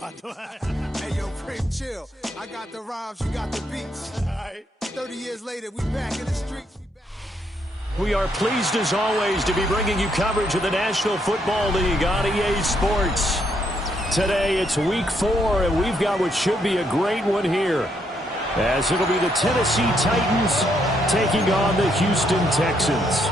about to. Hey, yo, Prim, chill. I got the rhymes, you got the beats. All right. 30 years later, we back in the streets. We are pleased, as always, to be bringing you coverage of the National Football League on EA Sports. Today, it's Week 4, and we've got what should be a great one here, as it'll be the Tennessee Titans taking on the Houston Texans.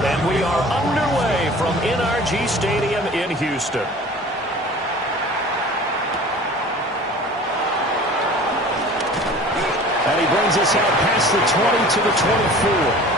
And we are underway from NRG Stadium in Houston. And he brings us out past the 20 to the 24.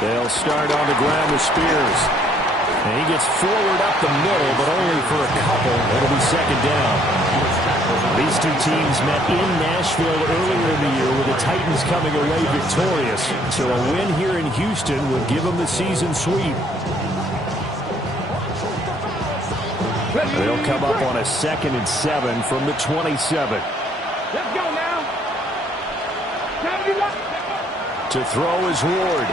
They'll start on the ground with Spears. And he gets forward up the middle, but only for a couple. It'll be second down. These two teams met in Nashville earlier in the year with the Titans coming away victorious. So a win here in Houston would give them the season sweep. They'll come up on a 2nd and 7 from the 27. Let's go now. To throw is Ward.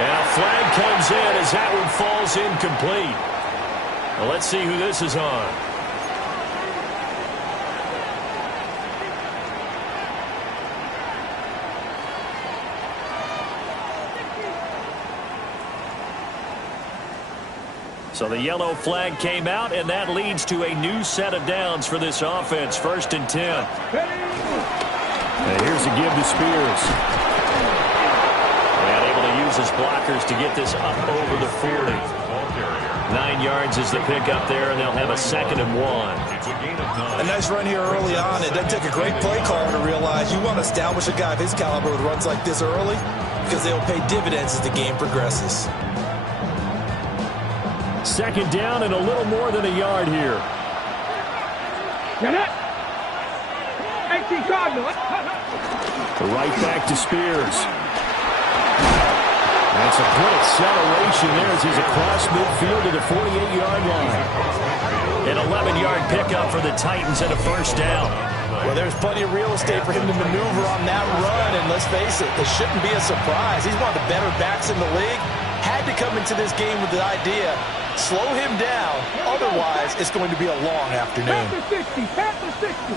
And a flag comes in as that one falls incomplete. Well, let's see who this is on. So the yellow flag came out, and that leads to a new set of downs for this offense. 1st and 10. And here's a give to Spears. And able to use his blockers to get this up over the 40. 9 yards is the pickup there, and they'll have a 2nd and 1. A nice run here early on. It doesn't take a great play caller to realize you want to establish a guy of his caliber with runs like this early, because they'll pay dividends as the game progresses. 2nd down and a little more than a yard here. Get it. 18 Cardinals. Right back to Spears. That's a good acceleration there as he's across midfield to the 48-yard line. An 11-yard pickup for the Titans and a 1st down. Well, there's plenty of real estate for him to maneuver on that run, and let's face it, it shouldn't be a surprise. He's one of the better backs in the league. Had to come into this game with the idea, slow him down, otherwise it's going to be a long afternoon. Pass the 60.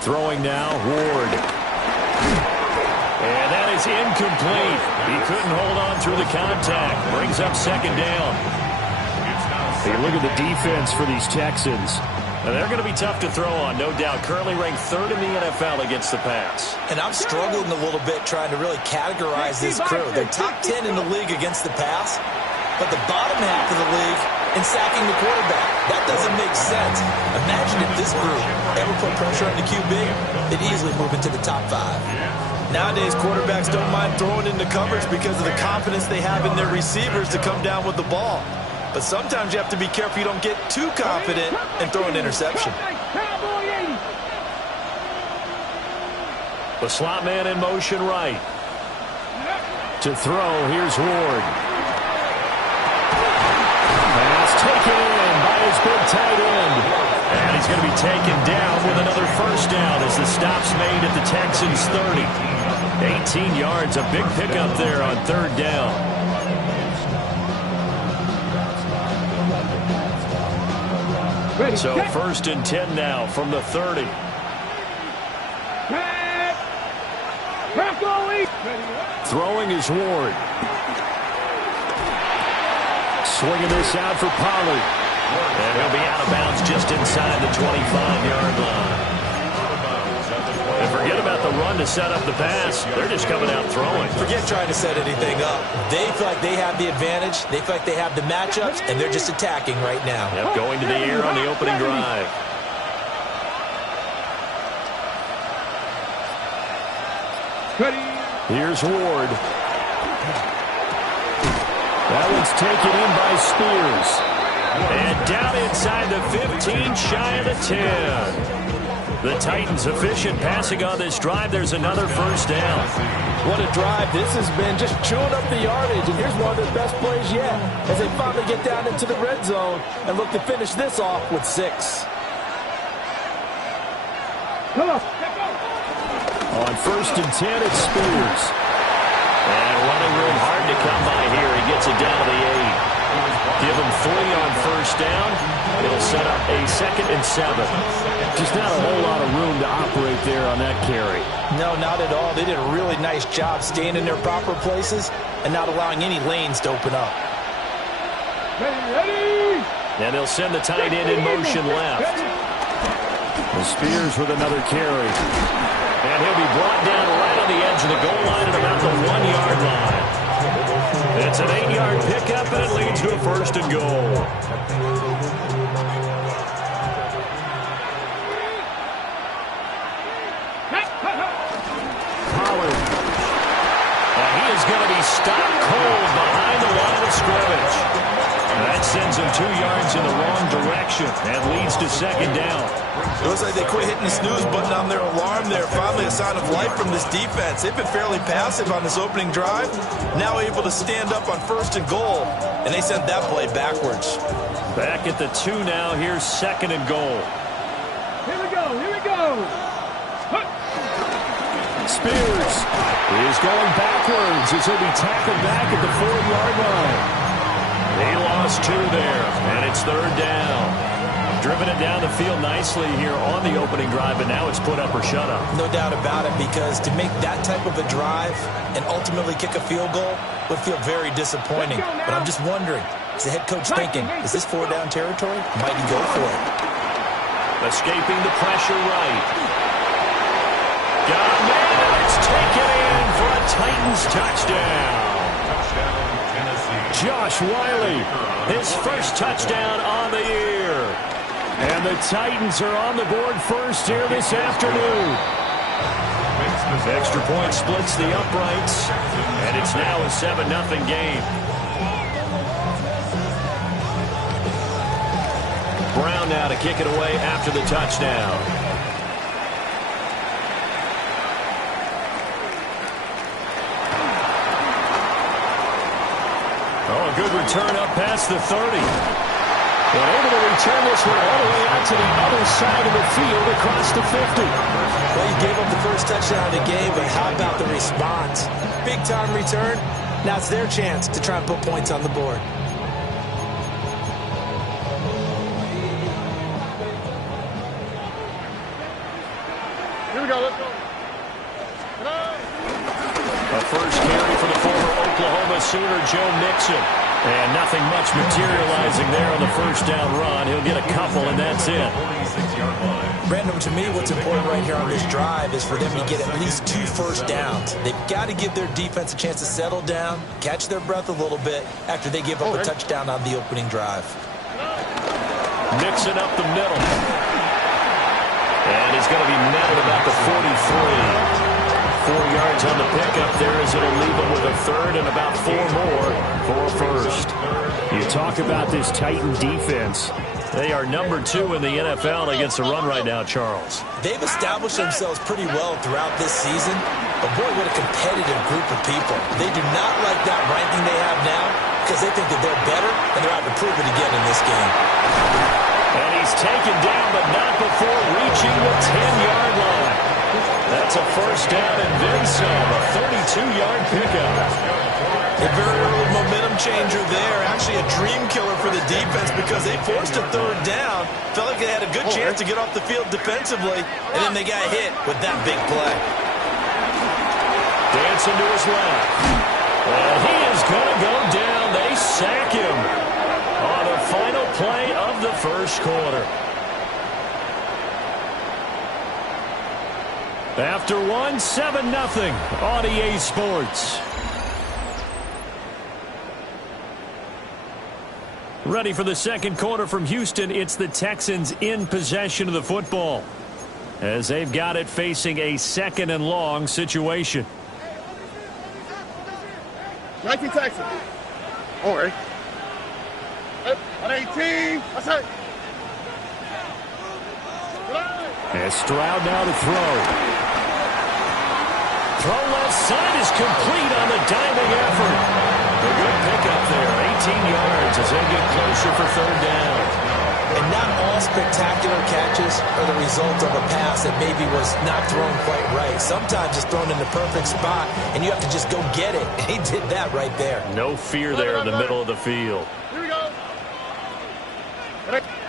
Throwing now, Ward. And that is incomplete. He couldn't hold on through the contact. Brings up 2nd down. Hey, look at the defense for these Texans. And they're going to be tough to throw on, no doubt. Currently ranked 3rd in the NFL against the pass. And I'm struggling a little bit trying to really categorize this crew. They're top 10 in the league against the pass, but the bottom half of the league in sacking the quarterback. That doesn't make sense. Imagine if this group ever put pressure on the QB, they'd easily move into the top 5. Nowadays, quarterbacks don't mind throwing into coverage because of the confidence they have in their receivers to come down with the ball. But sometimes you have to be careful you don't get too confident and throw an interception. The slot man in motion right. To throw, here's Ward. Pass taken in by his big tight end. And he's going to be taken down with another 1st down as the stop's made at the Texans' 30. 18 yards, a big pickup there on 3rd down. So 1st and 10 now from the 30. Throwing is Ward. Swinging this out for Pollard. And he'll be out of bounds just inside the 25-yard line. And forget about the run to set up the pass. They're just coming out throwing. Forget trying to set anything up. They feel like they have the advantage. They feel like they have the matchups, and they're just attacking right now. Yep, going to the air on the opening drive. Ready. Here's Ward. That one's taken in by Spears. And down inside the 15, shy of the 10. The Titans efficient passing on this drive. There's another first down. What a drive this has been, just chewing up the yardage. And here's one of their best plays yet as they finally get down into the red zone and look to finish this off with 6. Come on. On first and 10, it's Spears. And running room hard to come by here. He gets it down to the 8. Give him 3 on first down. It'll set up a 2nd and 7. Just not a whole lot of room to operate there on that carry. No, not at all. They did a really nice job staying in their proper places and not allowing any lanes to open up. Ready. And they'll send the tight end in motion left. And Spears with another carry. And he'll be brought down right on the edge of the goal line at about the 1-yard line. It's an 8-yard pickup, and it leads to a first and goal. Pollard. And he is going to be stopped cold behind the line of scrimmage. That sends him 2 yards in the wrong direction and leads to 2nd down. It looks like they quit hitting the snooze button on their alarm there. Finally a sign of life from this defense. They've been fairly passive on this opening drive. Now able to stand up on first and goal, and they sent that play backwards. Back at the 2 now. Here's 2nd and goal. Here we go. Here we go. Spears is going backwards as he'll be tackled back at the 4-yard line. He lost 2 there, and it's 3rd down. Driven it down the field nicely here on the opening drive, but now it's put up or shut up. No doubt about it, because to make that type of a drive and ultimately kick a field goal would feel very disappointing. But I'm just wondering, is the head coach thinking, is this 4-down territory? Might he go for it? Escaping the pressure right. Got a man, and it's taken in for a Titans touchdown. Josh Wiley, his first touchdown on the year. And the Titans are on the board first here this afternoon. Extra point splits the uprights, and it's now a 7-0 game. Brown now to kick it away after the touchdown. Oh, a good return up past the 30. And able to return this one all the way out to the other side of the field across the 50. Well, you gave up the first touchdown of the game, but how about the response? Big-time return. Now it's their chance to try and put points on the board. Here we go. Let's go. A first carry for the former Oklahoma Sooner, Joe Mixon. And nothing much materializing there on the first down run. He'll get a couple, and that's it. Brandon, to me, what's important right here on this drive is for them to get at least 2 first downs. They've got to give their defense a chance to settle down, catch their breath a little bit after they give up a touchdown on the opening drive. Mixon up the middle. And he's going to be met at about the 43. 4 yards on the pickup there as it'll leave him with a 3rd and about 4 more for a first. You talk about this Titan defense. They are number 2 in the NFL against the run right now, Charles. They've established themselves pretty well throughout this season, but boy, what a competitive group of people. They do not like that ranking they have now because they think that they're better, and they're out to prove it again in this game. And he's taken down, but not before reaching the 10-yard line. That's a first down and then some, a 32-yard pickup. A very early momentum changer there. Actually a dream killer for the defense because they forced a 3rd down. Felt like they had a good chance to get off the field defensively, and then they got hit with that big play. Dancing to his left. And he is going to go down. They sack him on the final play of the first quarter. After 7-0 on EA Sports. Ready for the second quarter from Houston. It's the Texans in possession of the football as they've got it facing a 2nd and long situation. 19 Texas. All right. On 18. That's it. And Stroud now to throw. Throw left side is complete on the diving effort. A good pickup there. 18 yards as they get closer for third down. And not all spectacular catches are the result of a pass that maybe was not thrown quite right. Sometimes it's thrown in the perfect spot, and you have to just go get it. And he did that right there. No fear there in the middle of the field. Here we go.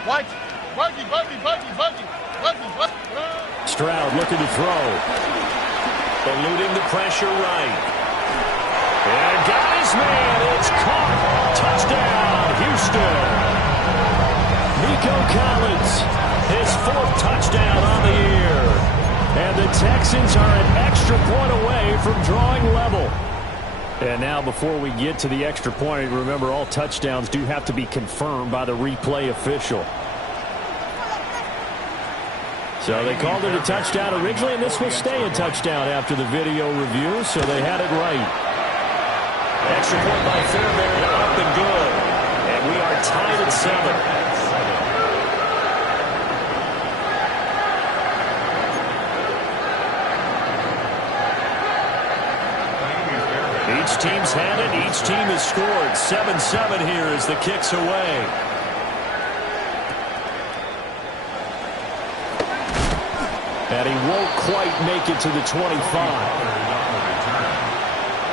White. Buggy. Stroud looking to throw. Eluding the pressure right. And got his man. It's caught. Touchdown, Houston. Nico Collins, his 4th touchdown on the year. And the Texans are an extra point away from drawing level. And now before we get to the extra point, remember all touchdowns do have to be confirmed by the replay official. So they called it a touchdown originally, and this will stay a touchdown after the video review, so they had it right. Extra point by Fairbairn, up and good. And we are tied at 7. Each team's had it. Each team has scored. 7-7 here as the kick's away. And he won't quite make it to the 25.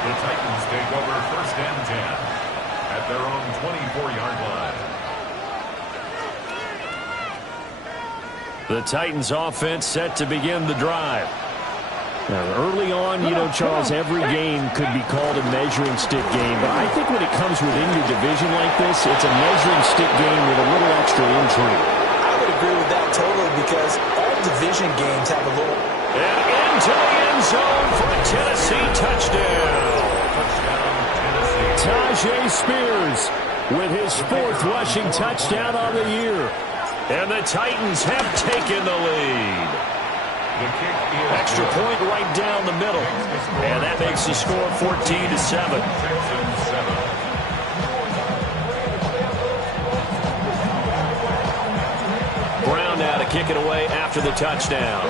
The Titans take over 1st and 10 at their own 24-yard line. The Titans offense set to begin the drive. Now, early on, you know, Charles, every game could be called a measuring stick game. But I think when it comes within your division like this, it's a measuring stick game with a little extra intrigue. I would agree with that totally because all division games have a little... And into the end zone for a Tennessee touchdown. Tyjae Spears with his 4th rushing touchdown on the year. And the Titans have taken the lead. Extra point right down the middle. And that makes the score 14-7. Brown now to kick it away after the touchdown.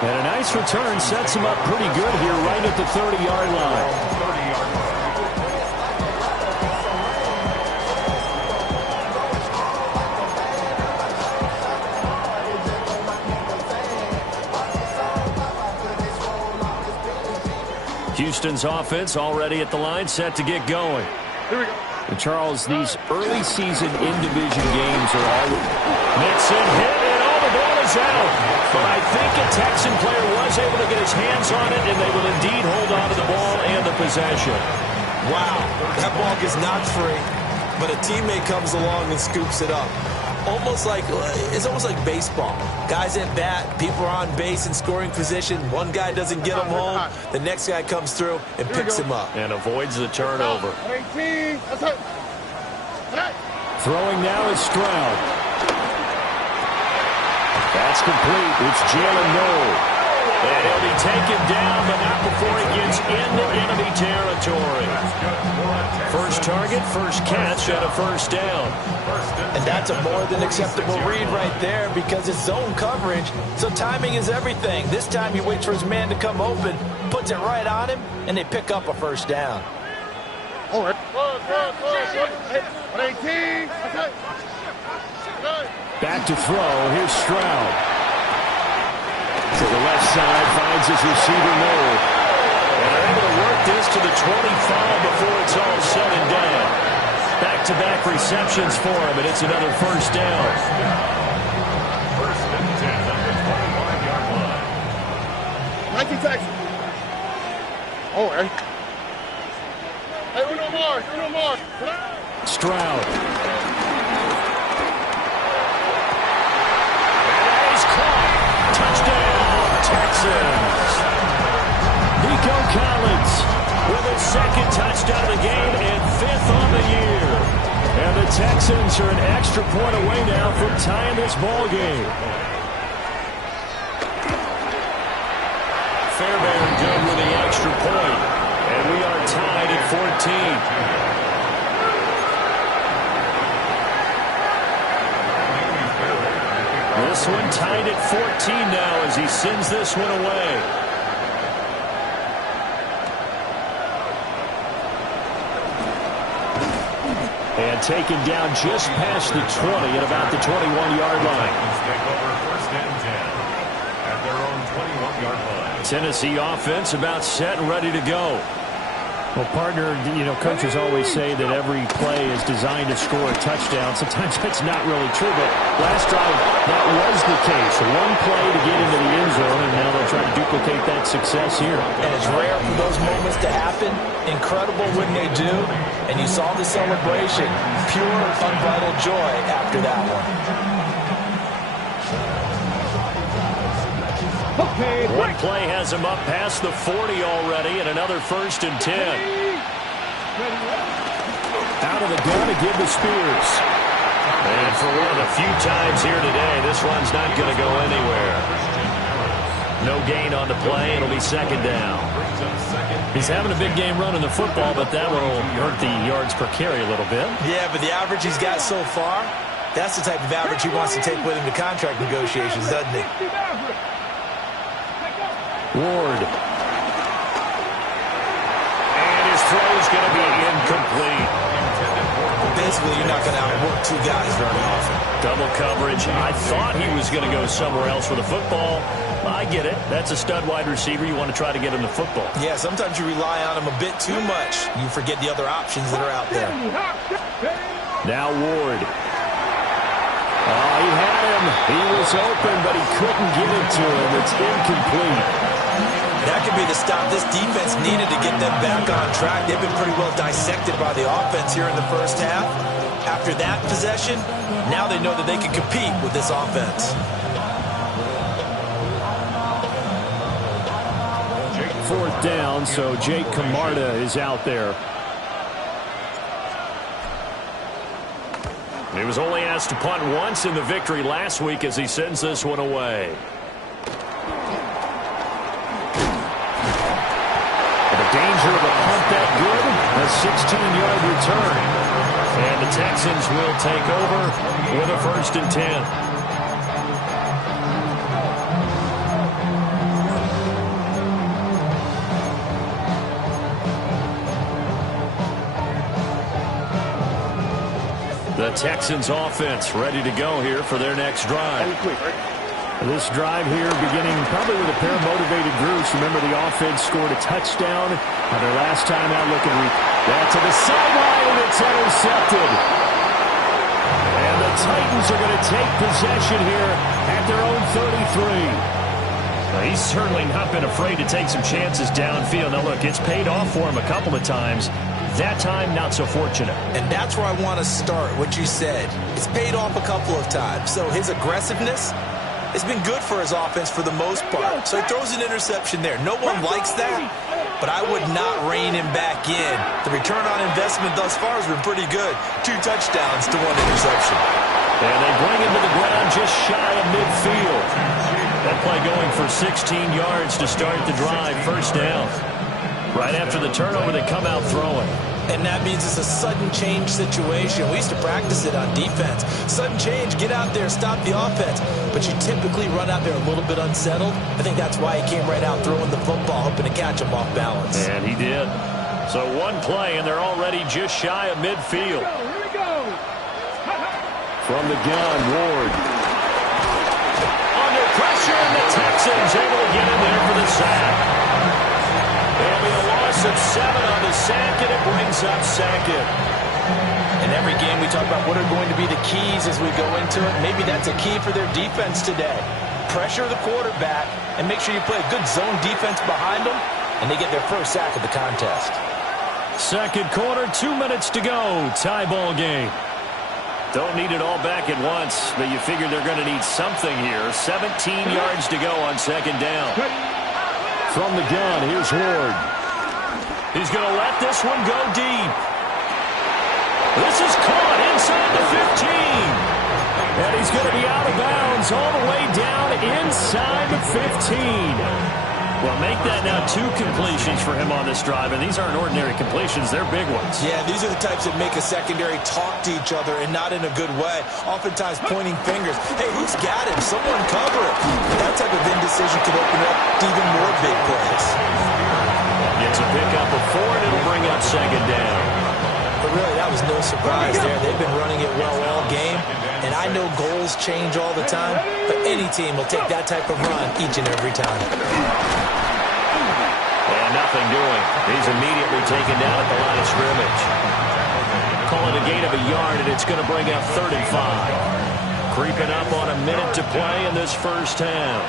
And a nice return sets him up pretty good here right at the 30-yard line. Houston's offense already at the line, set to get going. Here we go. And Charles, these early season in-division games are always... Mixon hit, and all the ball is out. But I think a Texan player was able to get his hands on it, and they will indeed hold on to the ball and the possession. Wow, that ball gets knocked free, but a teammate comes along and scoops it up. It's almost like baseball. Guys at bat, people are on base in scoring position. One guy doesn't get him home. The next guy comes through and picks him up. And avoids the turnover. 18. That's it. Throwing now is Stroud. That's complete. It's Jalen Noel. And he'll be taken down, but not before he gets into enemy territory. First target, first catch, and a first down. And that's a more than acceptable read right there because it's zone coverage, so timing is everything. This time he waits for his man to come open, puts it right on him, and they pick up a first down. All right. 18. Back to throw. Here's Stroud. To the left side, finds his receiver Noel. And they're able to work this to the 25 before it's all said and done. Back-to-back receptions for him, and it's another first down. 1st and 10 at the 25-yard line. 19 Texas. All right. Hey, uno more. Stroud. Touchdown, Texans. Nico Collins with his 2nd touchdown of the game and 5th on the year. And the Texans are an extra point away now from tying this ball game. Fairbairn good with the extra point. And we are tied at 14. This one tied at 14 now as he sends this one away. And taken down just past the 20 at about the 21-yard line. Take over first and 10 at their own 21-yard line. Tennessee offense about set and ready to go. Well, partner, coaches always say that every play is designed to score a touchdown. Sometimes that's not really true, but last drive, that was the case. One play to get into the end zone, and now they'll try to duplicate that success here. And it's rare for those moments to happen. Incredible when they do. And you saw the celebration. Pure, unbridled joy after that one. One play has him up past the 40 already, and another 1st and 10. Out of the gun to give to Spears. And for one of the few times here today, this one's not going to go anywhere. No gain on the play. It'll be 2nd down. He's having a big game running the football, but that will hurt the yards per carry a little bit. Yeah, but the average he's got so far, that's the type of average he wants to take with him to contract negotiations, doesn't he? Ward. And his throw is going to be incomplete. Basically, you're not going to outwork two guys very often. Double coverage. I thought he was going to go somewhere else with the football. I get it. That's a stud wide receiver. You want to try to get him the football. Yeah, sometimes you rely on him a bit too much. You forget the other options that are out there. Now Ward. Oh, he had him. He was open, but he couldn't get it to him. It's incomplete. That could be the stop this defense needed to get them back on track. They've been pretty well dissected by the offense here in the first half. After that possession, now they know that they can compete with this offense. Fourth down, so Jake Camarda is out there. He was only asked to punt once in the victory last week as he sends this one away. The danger of a punt that good, a 16-yard return. And the Texans will take over with a 1st and 10. The Texans offense ready to go here for their next drive. This drive here beginning probably with a pair of motivated groups. Remember, the offense scored a touchdown on their last time out looking that to the sideline, and it's intercepted. And the Titans are going to take possession here at their own 33. Well, he's certainly not been afraid to take some chances downfield. Now, look, it's paid off for him a couple of times. That time, not so fortunate. And that's where I want to start, what you said. It's paid off a couple of times. So his aggressiveness has been good for his offense for the most part. So he throws an interception there. No one likes that, but I would not rein him back in. The return on investment thus far has been pretty good. 2 touchdowns to 1 interception. And they bring him to the ground just shy of midfield. That play going for 16 yards to start the drive. 1st down. Right after the turnover, they come out throwing. And that means it's a sudden change situation. We used to practice it on defense. Sudden change, get out there, stop the offense. But you typically run out there a little bit unsettled. I think that's why he came right out throwing the football, hoping to catch him off balance. And he did. So one play, and they're already just shy of midfield. Here we go. From the gun, Ward. Under pressure, and the Texans able to get in there for the sack. There'll be a loss of 7 on the sack, and it brings up 2nd. In every game, we talk about what are going to be the keys as we go into it. Maybe that's a key for their defense today. Pressure the quarterback and make sure you play a good zone defense behind them, and they get their first sack of the contest. 2nd quarter, 2 minutes to go. Tie ball game. Don't need it all back at once, but you figure they're going to need something here. 17 yards to go on 2nd down. From the gun, here's Ward. He's going to let this one go deep. This is caught inside the 15. And he's going to be out of bounds all the way down inside the 15. Well, make that now 2 completions for him on this drive, and these aren't ordinary completions. They're big ones. Yeah, these are the types that make a secondary talk to each other and not in a good way, oftentimes pointing fingers. Hey, who's got him? Someone cover it. That type of indecision can open up to even more big plays. Gets a pickup of 4, and it'll bring up second down. But really, that was no surprise there. They've been running it well all game, and I know goals change all the time, but any team will take that type of run each and every time. And nothing doing. He's immediately taken down at the line of scrimmage. Call it a gain of a yard, and it's going to bring up 3rd and 5. Creeping up on a minute to play in this first half.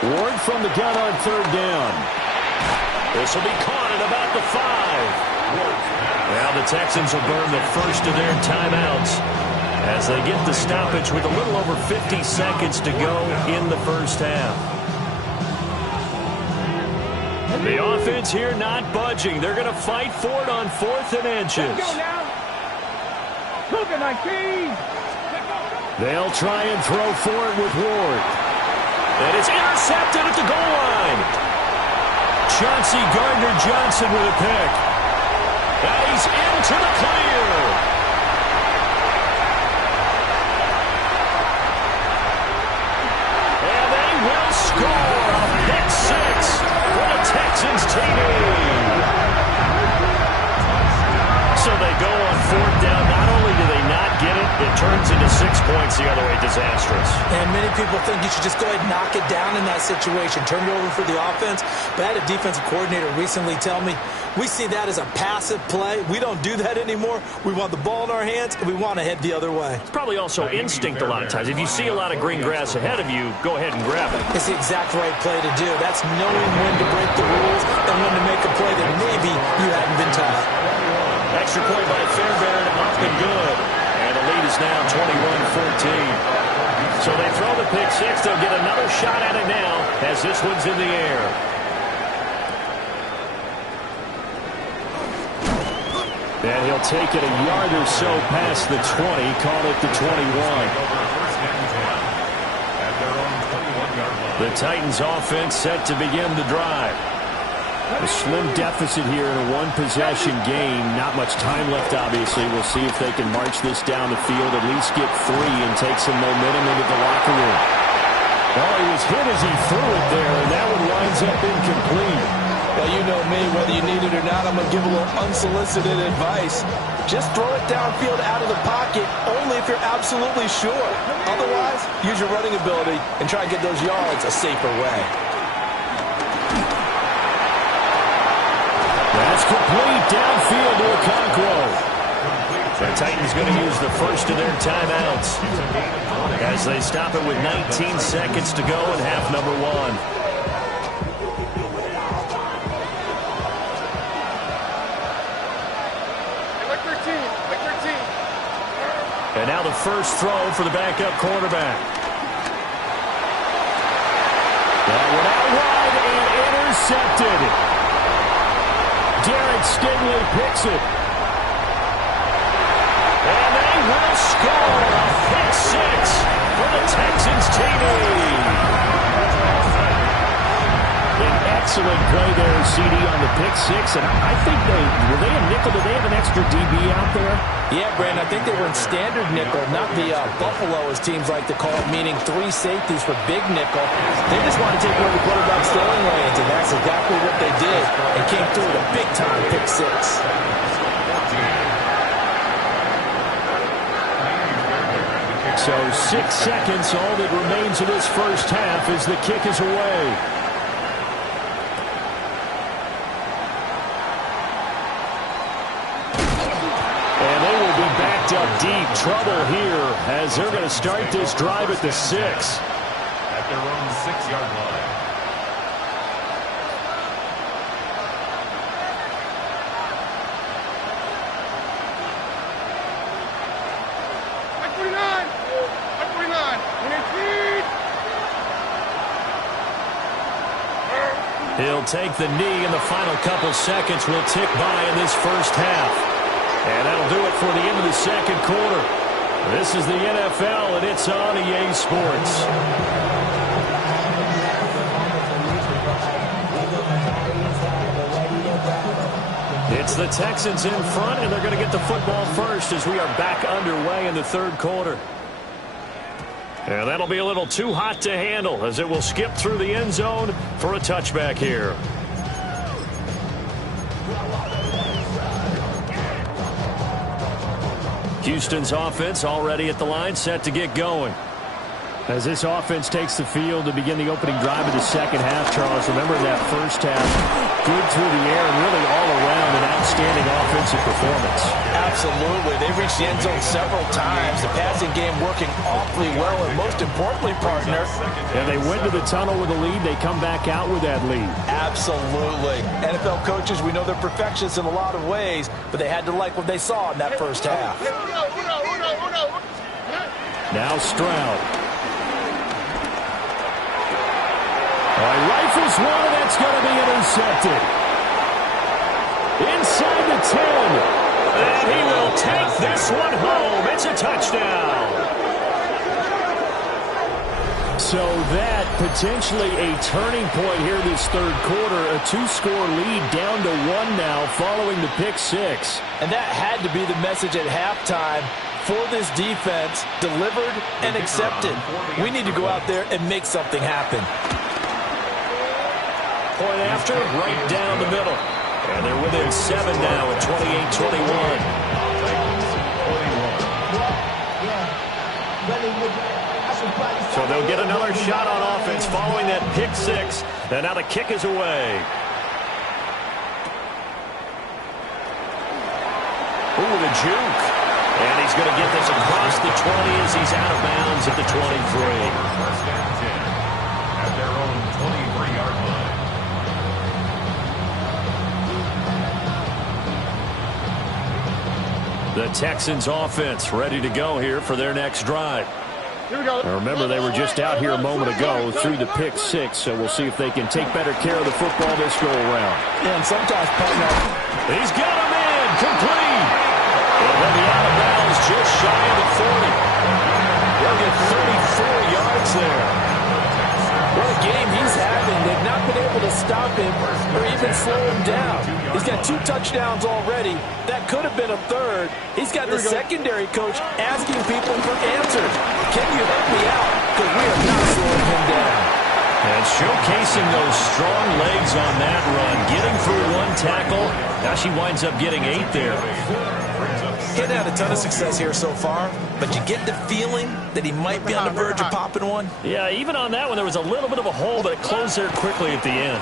Ward from the gun on 3rd down. This will be caught at about the 5. Now the Texans will burn the first of their timeouts as they get the stoppage with a little over 50 seconds to go in the first half. The offense here not budging. They're going to fight for it on 4th and inches. They'll try and throw for it with Ward. And it's intercepted at the goal line. Chauncey Gardner-Johnson with a pick. And he's into the clear. And they will score a pick 6 for the Texans TV. So they go on 4th down. Not only do they not get it, it turns into 6 points the other way. Disastrous. And many people think you should just go ahead and knock it down in that situation. Turn it over for the offense. But I had a defensive coordinator recently tell me, we see that as a passive play. We don't do that anymore. We want the ball in our hands, and we want to head the other way. It's probably also instinct a lot of times. If you see a lot of green grass ahead of you, go ahead and grab it. It's the exact right play to do. That's knowing when to break the rules and when to make a play that maybe you hadn't been taught. Extra point by Fairbairn, up and good. And the lead is now 21-14. So they throw the pick 6. They'll get another shot at it now as this one's in the air. And he'll take it a yard or so past the 20, call it the 21. The Titans offense set to begin the drive. A slim deficit here in a one-possession game. Not much time left, obviously. We'll see if they can march this down the field, at least get 3 and take some momentum into the locker room. Well, he was hit as he threw it there, and that one winds up incomplete. Well, you know me, whether you need it or not, I'm going to give a little unsolicited advice. Just throw it downfield out of the pocket, only if you're absolutely sure. Otherwise, use your running ability and try and get those yards a safer way. That's complete downfield to Okonkwo. The Titans going to use the first of their timeouts as they stop it with 19 seconds to go in half number 1. And now the first throw for the backup quarterback. That one out wide and intercepted. Derek Stingley picks it. And they will score a pick 6 for the Texans TV. An excellent play there, CD, on the pick 6. And I think were they a nickel? Did they have an extra DB out there? Yeah, Brandon, I think they were in standard nickel, not the Buffalo, as teams like to call it, meaning 3 safeties for big nickel. They just wanted to take away the quarterback's throwing lanes, and that's exactly what they did, and came through with a big-time pick 6. So 6 seconds, all that remains of this first half as the kick is away. Up deep, trouble here as they're going to start this drive at the 6. At their own 6-yard line. He'll take the knee, and the final couple seconds will tick by in this first half. And that'll do it for the end of the second quarter. This is the NFL, and it's on EA Sports. It's the Texans in front, and they're going to get the football first as we are back underway in the third quarter. And that'll be a little too hot to handle as it will skip through the end zone for a touchback here. Houston's offense already at the line, set to get going. As this offense takes the field to begin the opening drive of the second half, Charles, remember that first half, good through the air and really all around an outstanding offensive performance. Absolutely. They reached the end zone several times. The passing game working awfully well, and most importantly, partner. And they went to the tunnel with a lead. They come back out with that lead. Absolutely. NFL coaches, we know they're perfectionists in a lot of ways, but they had to like what they saw in that first half. Now Stroud. Rifles one, and that's going to be intercepted. Inside the 10. And he will take this one home. It's a touchdown. So that potentially a turning point here this third quarter. A two-score lead down to one now following the pick six. And that had to be the message at halftime for this defense. Delivered and accepted. We need to go out there and make something happen. Point after, right down the middle. And they're within 7 now at 28-21. So they'll get another shot on offense following that pick six. And now the kick is away. Ooh, the juke. And he's going to get this across the 20 as he's out of bounds at the 23. First down 10 at their own 23-yard line. The Texans offense ready to go here for their next drive. Here we go. Now remember, they were just out here a moment ago through the pick six, so we'll see if they can take better care of the football this go-around. Yeah, and sometimes, partner. He's got him in, complete. And then the out of bounds just shy of the 40. They'll get 34 yards there. What a game he's having. They've not been able to stop him or even slow him down. He's got 2 touchdowns already. That could have been a third. He's got the secondary coach asking people for answers. Can you help me out? Because we are not slowing him down. And showcasing those strong legs on that run. Getting through 1 tackle. Now she winds up getting 8 there. He hadn't had a ton of success here so far, but you get the feeling that he might be on the verge of popping one. Yeah, even on that one, there was a little bit of a hole, but it closed there quickly at the end.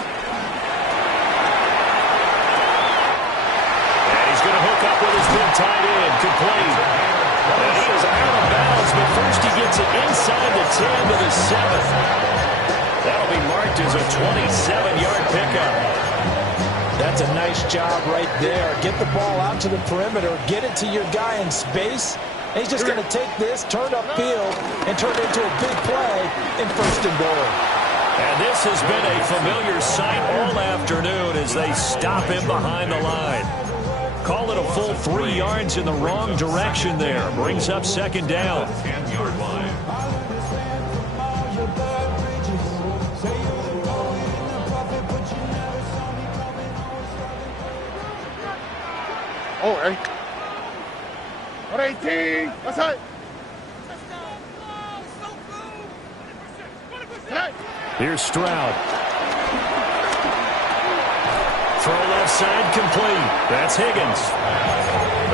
And he's going to hook up with his big tight end, complete. And he is out of bounds, but first he gets it inside the 10 to the 7. That'll be marked as a 27-yard pickup. That's a nice job right there. Get the ball out to the perimeter. Get it to your guy in space. And he's just going to take this, turn upfield, and turn it into a big play in 1st and goal. And this has been a familiar sight all afternoon as they stop him behind the line. Call it a full 3 yards in the wrong direction there. Brings up 2nd down. 10-yard line. All right. 118. That's it. Here's Stroud. Throw left side complete. That's Higgins.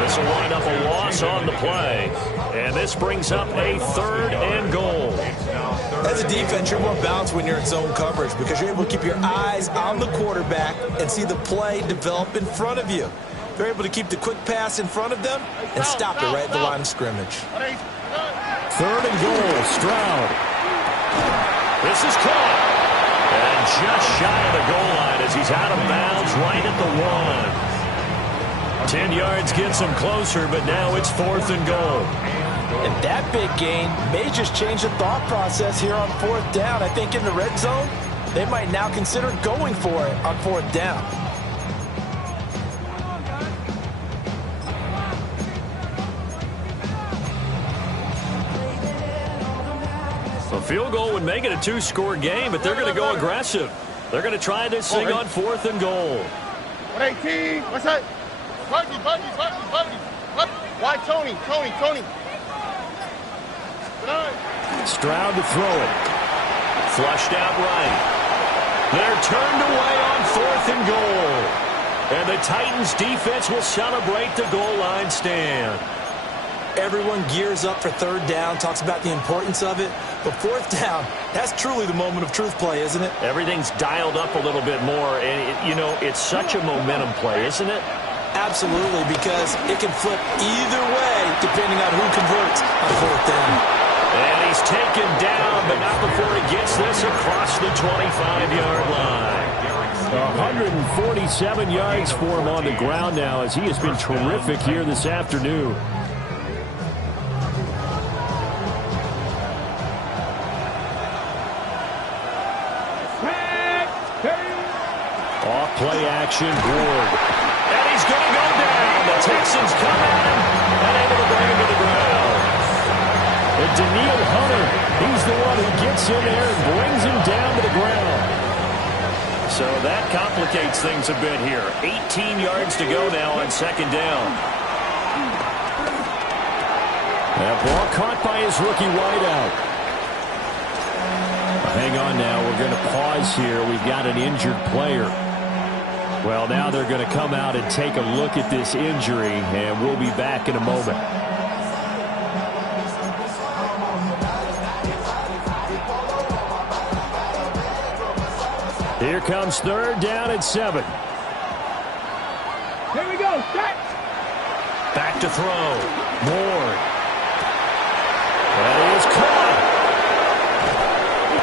This will wind up a loss on the play. And this brings up a 3rd and goal. As a defense, you're more balanced when you're in zone coverage because you're able to keep your eyes on the quarterback and see the play develop in front of you. They're able to keep the quick pass in front of them and stop it right at the line of scrimmage. 3rd and goal, Stroud. This is caught. And just shy of the goal line as he's out of bounds right at the 1. 10 yards gets him closer, but now it's 4th and goal. And that big gain may just change the thought process here on 4th down. I think in the red zone, they might now consider going for it on 4th down. field goal would make it a two-score game, but they're going to go aggressive. They're going to try this thing on 4th and goal. 118. What's that? Buggy. Why Tony? Stroud to throw it. Flushed out right. They're turned away on 4th and goal. And the Titans defense will celebrate the goal line stand. Everyone gears up for 3rd down, talks about the importance of it. But 4th down, that's truly the moment of truth play, isn't it? Everything's dialed up a little bit more. And, it's such a momentum play, isn't it? Absolutely, because it can flip either way depending on who converts on 4th down. And he's taken down, but not before he gets this across the 25-yard line. 147 yards for him on the ground now as he has been terrific here this afternoon. Off play action, Ward. And he's going to go down. The Texans come at him and able to bring him to the ground. And Daniil Hunter, he's the one who gets in there and brings him down to the ground. So that complicates things a bit here. 18 yards to go now on 2nd down. That ball caught by his rookie wideout. Hang on now. We're going to pause here. We've got an injured player. Well, now they're going to come out and take a look at this injury, and we'll be back in a moment. Here comes 3rd down and 7. Here we go. Set. Back to throw. Ward. That is caught.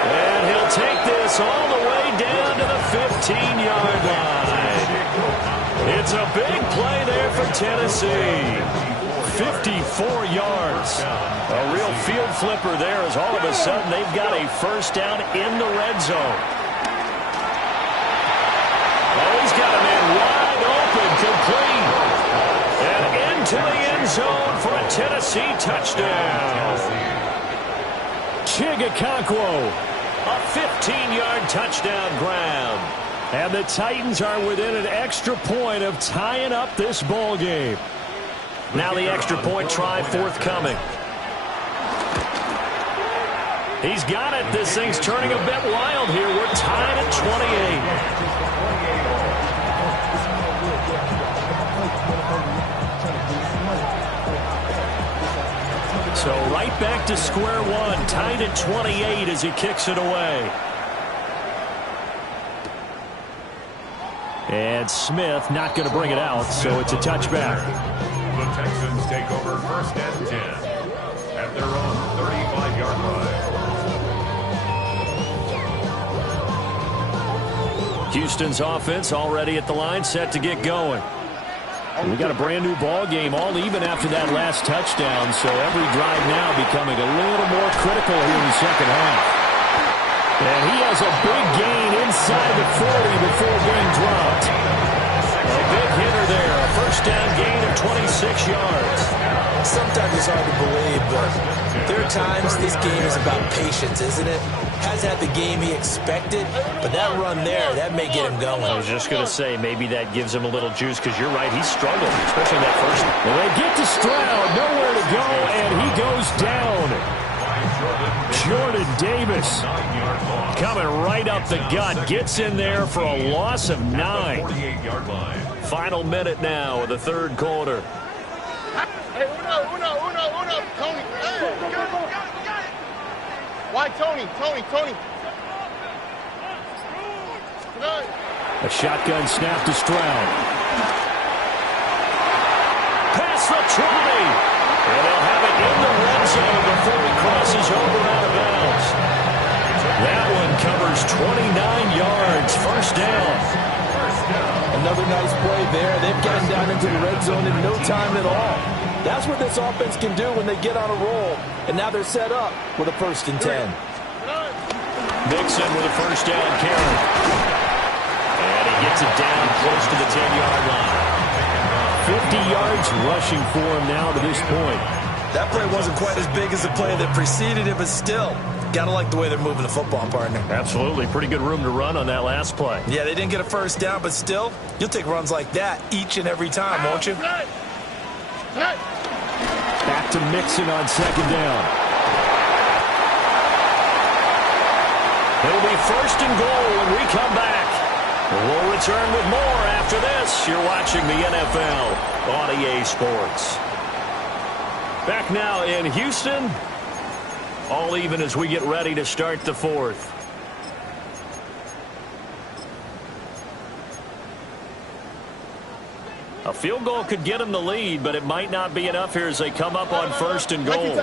And he'll take this all the way down to the 15-yard line. It's a big play there for Tennessee. 54 yards. A real field flipper there as all of a sudden they've got a 1st down in the red zone. Oh, he's got a man wide open, complete. And into the end zone for a Tennessee touchdown. Chigakonkwo, a 15-yard touchdown grab. And the Titans are within an extra point of tying up this ball game. Now the extra point try forthcoming. He's got it. This thing's turning a bit wild here. We're tied at 28. So right back to square one. Tied at 28 as he kicks it away. And Smith not going to bring it out, so it's a touchback. The Texans take over 1st and 10 at their own 35-yard line. Houston's offense already at the line, set to get going. We got a brand new ball game, all even after that last touchdown, so every drive now becoming a little more critical here in the second half. And he has a big gain inside the 40 before being dropped. A big hitter there, a 1st down gain of 26 yards. Sometimes it's hard to believe, but there are times this game is about patience, isn't it? Hasn't had the game he expected, but that run there, that may get him going. I was just going to say, maybe that gives him a little juice, because you're right, he struggled, especially in that first. Well, they get to Stroud, nowhere to go, and he goes down. Jordan Davis coming right up the gut, gets in there for a loss of 9. Final minute now of the 3rd quarter. Hey, uno, Tony. Hey, got it. Why Tony? A shotgun snap to Stroud. Pass the 20. And they'll have it in the red zone before he crosses over out of bounds. That one covers 29 yards. 1st down. Another nice play there. They've gotten down into the red zone in no time at all. That's what this offense can do when they get on a roll. And now they're set up with a 1st and 10. Mixon with a 1st down carry. And he gets it down close to the 10-yard line. 50 yards rushing for him now to this point. That play wasn't quite as big as the play that preceded it, but still, Gotta like the way they're moving the football, partner. Absolutely. Pretty good room to run on that last play. Yeah, they didn't get a first down, but still, you'll take runs like that each and every time, won't you? Back to Mixon on second down. It'll be first and goal when we come back. We'll return with more after this. You're watching the NFL on EA Sports. Back now in Houston. All even as we get ready to start the fourth. A field goal could get them the lead, but it might not be enough here as they come up on first and goal.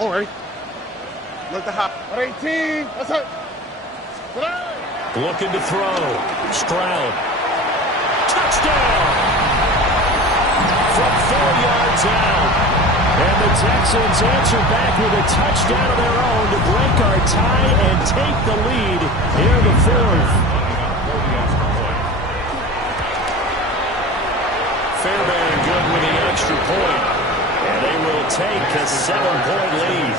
All right. Look the hop. 18. That's it. Looking to throw. Stroud. Touchdown! From 4 yards out. And the Texans answer back with a touchdown of their own to break our tie and take the lead here in the fourth. Fairbairn good with the extra point. And they will take a 7-point lead.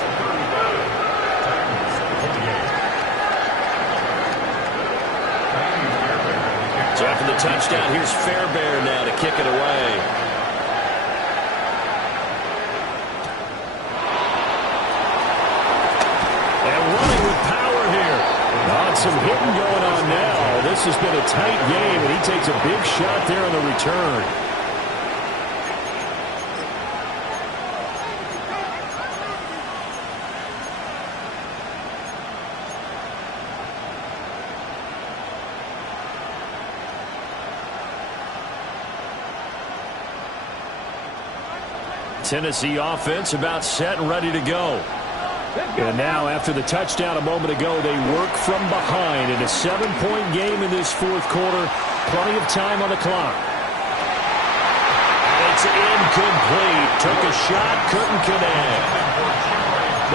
So after the touchdown, here's Fairbairn now to kick it away. Some hitting going on now. This has been a tight game, and he takes a big shot there on the return. Tennessee offense about set and ready to go. And now, after the touchdown a moment ago, they work from behind in a 7-point game in this fourth quarter. Plenty of time on the clock. It's incomplete. Took a shot, couldn't connect.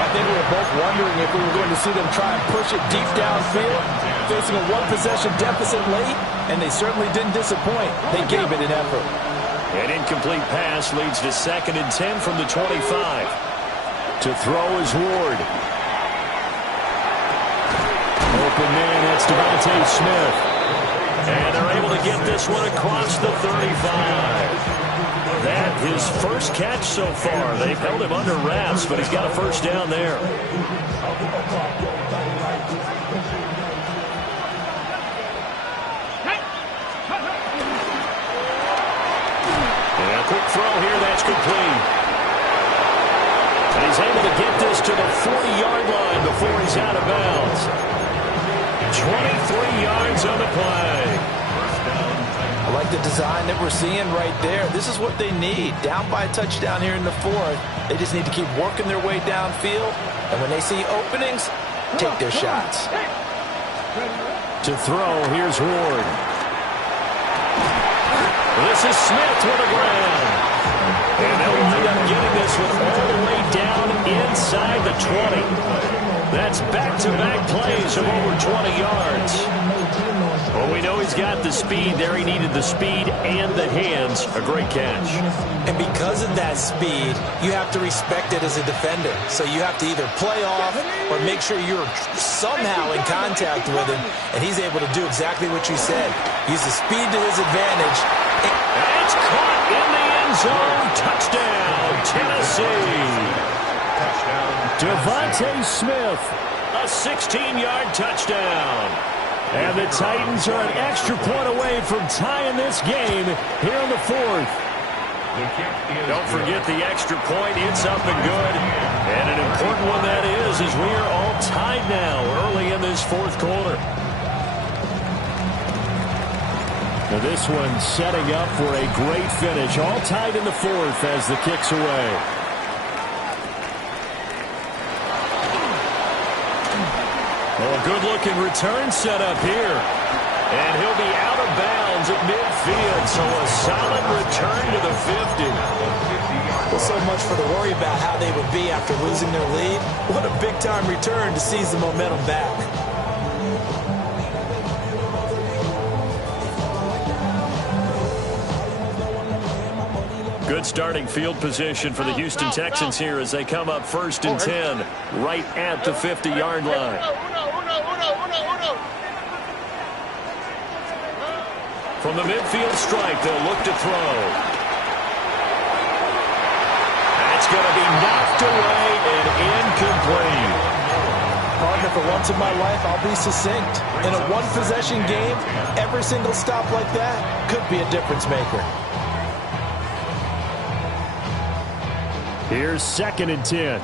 I think we were both wondering if we were going to see them try and push it deep downfield, facing a one-possession deficit late, and they certainly didn't disappoint. They gave it an effort. An incomplete pass leads to 2nd and 10 from the 25. To throw is Ward. Open man, that's Devontae Smith. And they're able to get this one across the 35. That his first catch so far. They've held him under wraps, but he's got a first down there. And a quick throw here, that's complete. And he's able to get this to the 40-yard line before he's out of bounds. 23 yards on the play. I like the design that we're seeing right there. This is what they need. Down by a touchdown here in the fourth. They just need to keep working their way downfield. And when they see openings, take their shots. To throw, here's Ward. This is Smith with the ground. And they'll end up getting this one all the way down inside the 20. That's back-to-back plays of over 20 yards. Well, we know he's got the speed there. He needed the speed and the hands. A great catch. And because of that speed, you have to respect it as a defender. So you have to either play off or make sure you're somehow in contact with him. And he's able to do exactly what you said. Use the speed to his advantage. And it's caught in the end zone. Touchdown, Tennessee. Devontae Smith, a 16-yard touchdown. And the Titans are an extra point away from tying this game here in the fourth. Don't forget the extra point. It's up and good. And an important one that is, as we are all tied now early in this fourth quarter. Now this one setting up for a great finish. All tied in the fourth as the kick's away. Oh, a good-looking return set up here. And he'll be out of bounds at midfield, so a solid return to the 50. Well, so much for the worry about how they would be after losing their lead. What a big-time return to seize the momentum back. Good starting field position for the Houston Texans here as they come up 1st and 10 right at the 50-yard line. From the midfield stripe, they'll look to throw. That's going to be knocked away and incomplete. Partner, for once in my life, I'll be succinct. In a one-possession game, every single stop like that could be a difference maker. Here's 2nd and 10.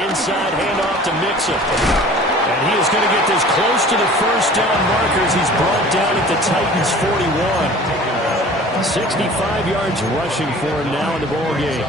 Inside handoff to Mixon. And he is going to get this close to the first down markers. He's brought down at the Titans' 41. 65 yards rushing for him now in the ball game.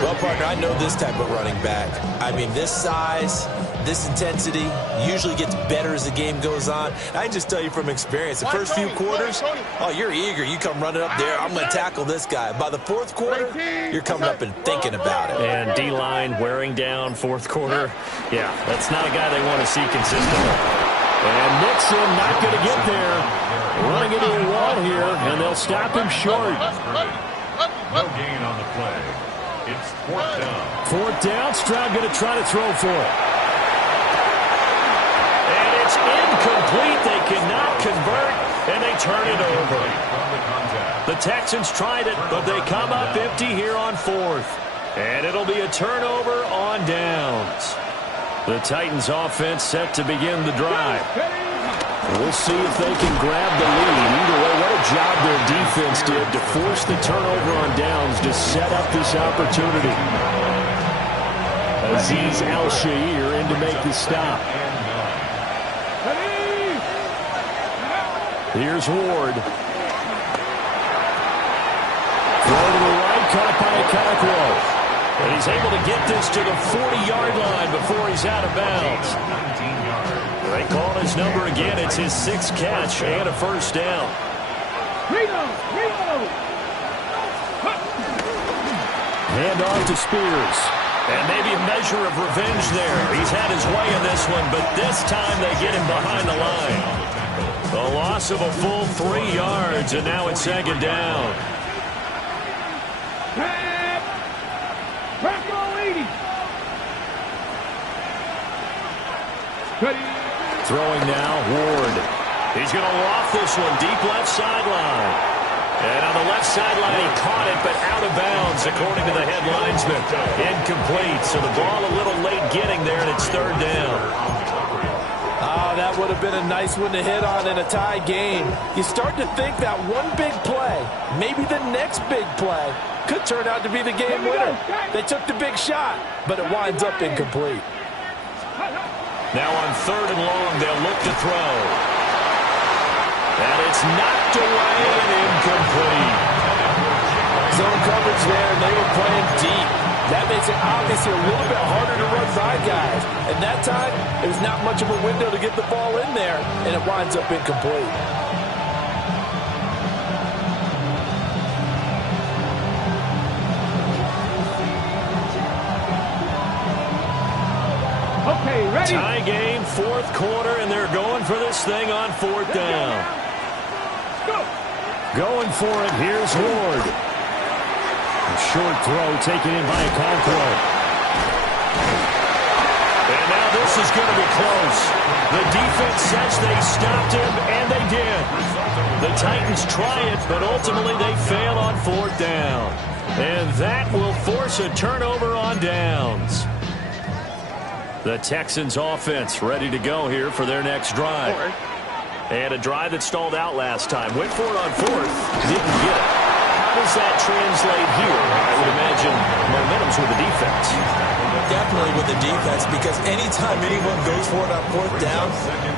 Well, partner, I know this type of running back. I mean, this size, this intensity usually gets better as the game goes on. I can just tell you from experience, the first few quarters, oh, you're eager. You come running up there, I'm going to tackle this guy. By the 4th quarter, you're coming up and thinking about it. And D-line wearing down 4th quarter. Yeah, that's not a guy they want to see consistently. And Mixon not going to get there. Running into a wall here, and they'll stop him short. No gain on the play. It's 4th down. 4th down. Stroud going to try to throw for it. And it's incomplete. They cannot convert, and they turn it over. The Texans tried it, but they come up empty here on 4th. And it'll be a turnover on downs. The Titans offense set to begin the drive. We'll see if they can grab the lead. Either way, what a job their defense did to force the turnover on downs to set up this opportunity. Azeez Al-Shaair in to make the stop. Here's Ward. Throw to the right, caught by Okoronkwo. And he's able to get this to the 40-yard line before he's out of bounds. They call his number again. It's his 6th catch and a first down. Hand off to Spears. And maybe a measure of revenge there. He's had his way in this one, but this time they get him behind the line. The loss of a full 3 yards, and now it's 2nd down. Throwing now, Ward. He's going to loft this one deep left sideline. And on the left sideline, he caught it, but out of bounds, according to the head linesman. Incomplete, so the ball a little late getting there, and it's 3rd down. Oh, that would have been a nice one to hit on in a tie game. You start to think that one big play, maybe the next big play, could turn out to be the game winner. They took the big shot, but it winds up incomplete. Now on 3rd and long, they'll look to throw. And it's knocked away and incomplete. Zone coverage there, and they were playing deep. That makes it obviously a little bit harder to run by guys. And that time, it was not much of a window to get the ball in there, and it winds up incomplete. Okay, ready? Tie game, 4th quarter, and they're going for this thing on 4th down. Going for it, here's Ward. A short throw taken in by Okoronkwo. And now this is going to be close. The defense says they stopped him, and they did. The Titans try it, but ultimately they fail on 4th down. And that will force a turnover on downs. The Texans offense ready to go here for their next drive. And a drive that stalled out last time. Went for it on 4th. Didn't get it. How does that translate here? I would imagine momentum's with the defense. Definitely with the defense, because anytime anyone goes for it on 4th down,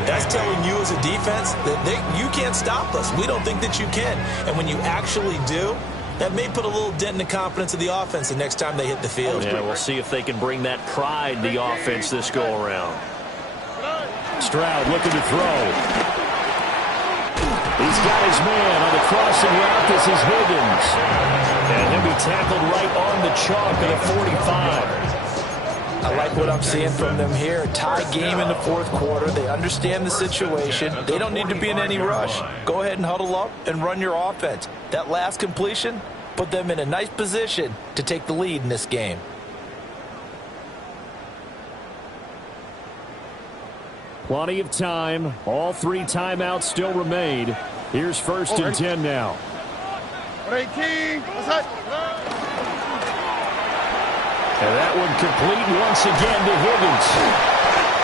that's telling you as a defense that you can't stop us. We don't think that you can. And when you actually do, that may put a little dent in the confidence of the offense the next time they hit the field. Yeah, we'll see if they can bring that pride to the offense this go-around. Stroud looking to throw. He's got his man on the crossing route. This is Higgins. And he'll be tackled right on the chalk of the 45. I like what I'm seeing from them here. Tie game in the fourth quarter. They understand the situation. They don't need to be in any rush. Go ahead and huddle up and run your offense. That last completion put them in a nice position to take the lead in this game. Plenty of time. All 3 timeouts still remain. Here's 1st and 10 now. 18. Outside. And that one complete once again to Higgins.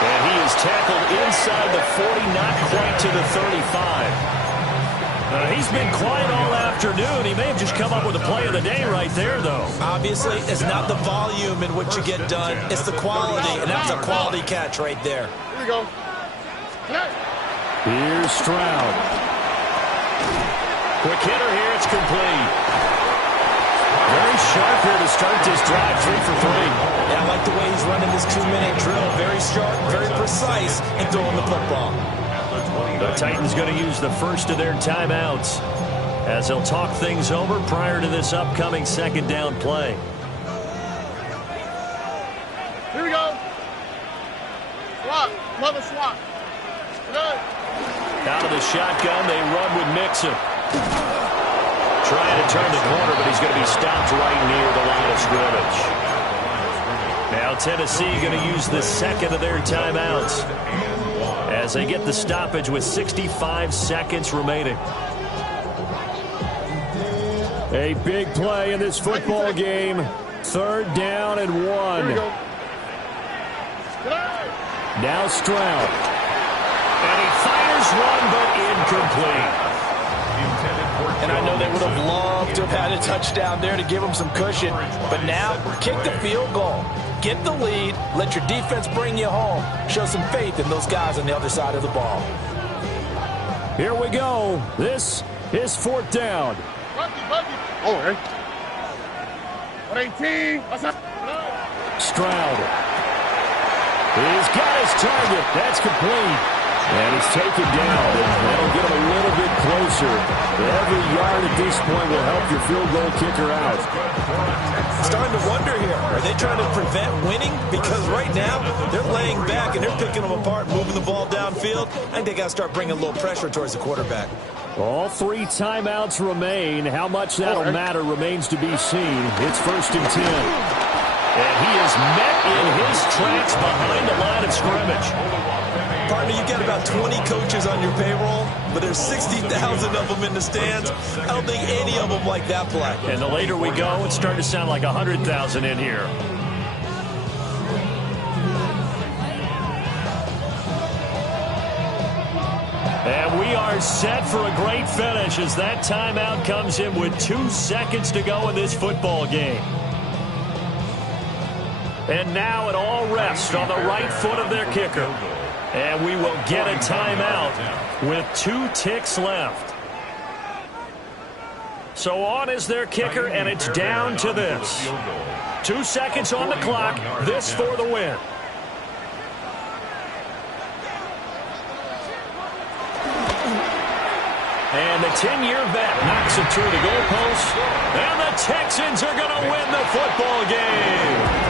And he is tackled inside the 40, not quite to the 35. He's been quiet all afternoon. He may have just come up with the play of the day right there, though. Obviously, it's not the volume in which you get done. It's the quality, and that's a quality catch right there. Here we go. Here's Stroud. Quick hitter here. It's complete. Very sharp here to start this drive, 3 for 3. Yeah, I like the way he's running this 2-minute drill. Very sharp, very precise in throwing the football. The Titans going to use the first of their timeouts as they'll talk things over prior to this upcoming 2nd down play. Here we go. Swap. Another swap. Out of the shotgun, they run with Mixon. Trying to turn the corner, but he's going to be stopped right near the line of scrimmage. Now Tennessee going to use the 2nd of their timeouts as they get the stoppage with 65 seconds remaining. A big play in this football game. 3rd down and 1. Now Stroud. And he fires one, but incomplete. And I know they would have loved to have had a touchdown there to give them some cushion. But now, kick the field goal. Get the lead. Let your defense bring you home. Show some faith in those guys on the other side of the ball. Here we go. This is 4th down. All right. 18. Stroud. He's got his target. That's complete. And he's taken down. That'll get him a little bit closer. Every yard at this point will help your field goal kicker out. Starting to wonder here, are they trying to prevent winning? Because right now, they're laying back and they're picking them apart, moving the ball downfield. I think they got to start bringing a little pressure towards the quarterback. All 3 timeouts remain. How much that'll matter remains to be seen. It's 1st and 10. And he is met in his tracks behind the line of scrimmage. Partner, you've got about 20 coaches on your payroll, but there's 60,000 of them in the stands. I don't think any of them like that play. And the later we go, it's starting to sound like 100,000 in here. And we are set for a great finish as that timeout comes in with 2 seconds to go in this football game. And now it all rests on the right foot of their kicker. And we will get a timeout with 2 ticks left. So on is their kicker, and it's down to this. 2 seconds on the clock. This for the win. And the 10-year vet knocks it through the goalpost. And the Texans are going to win the football game.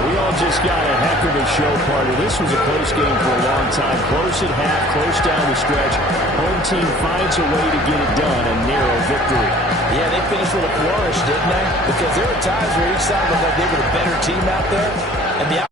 We all just got a heck of a show, partner. This was a close game for a long time. Close at half, close down the stretch. Home team finds a way to get it done, a narrow victory. Yeah, they finished with a flourish, didn't they? Because there were times where each side looked like they were the better team out there. And the